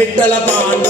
Vittala panda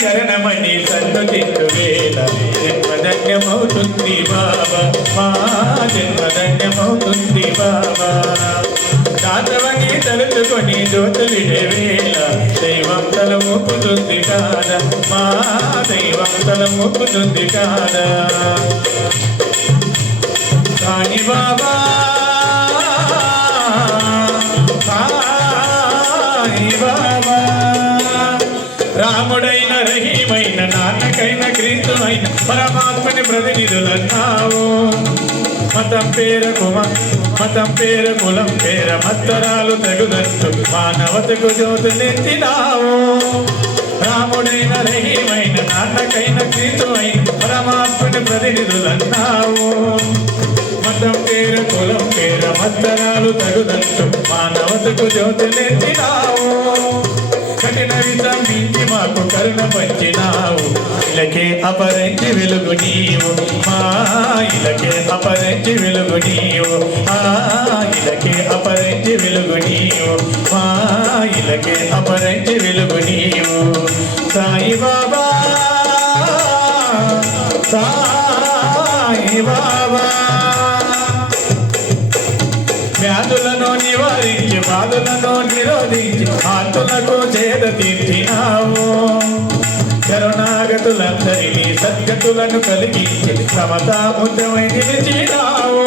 శరణమని సన్నుతించు వేళ జన్మధన్యమవుతుంది బాబా. మా జన్మధన్యమవుతుంది బాబా. దాతవని తలుచుకొని జ్యోతులిడే వేళ. దైవం తల మొక్కుతుంది కాదా? మా దైవం తల మొక్కుతుంది కాదా? కాని బాబా రాముడైన నాన్నకైన క్రీస్తుమైన పరమాత్మని ప్రతినిధులన్నావు. మతం పేర కుమ మతం పేర కులం పేర మత్తరాలు తగుదట్టు మానవతకు జ్యోతులెత్తినావు రాముడైన రహీమైన నాన్నకైన క్రీస్తుమైన పరమాత్మని ప్రతినిధులన్నావు. మతం పేర కులం పేర మత్తరాలు తగుదట్టు మానవతకు జ్యోతి నెత్తినావు. విసంపించి మాకు కరుణ పంచినావు. ఇలకే అపరించి వెలుగు నీవు. మా ఇలకే అపరించి వెలుగు నీవు. ఆ ఇలకే అపరించి వెలుగు నీవు. మా ఇలకే అపరించి వెలుగు నీవు. సాయిబాబా బాధలను నిరోధించి ఆత్మలకు చేద తీర్చినావు. శరణాగతులందరినీ సద్గతులను కలిగించి సమతాముద్రమై నిలిచినావు.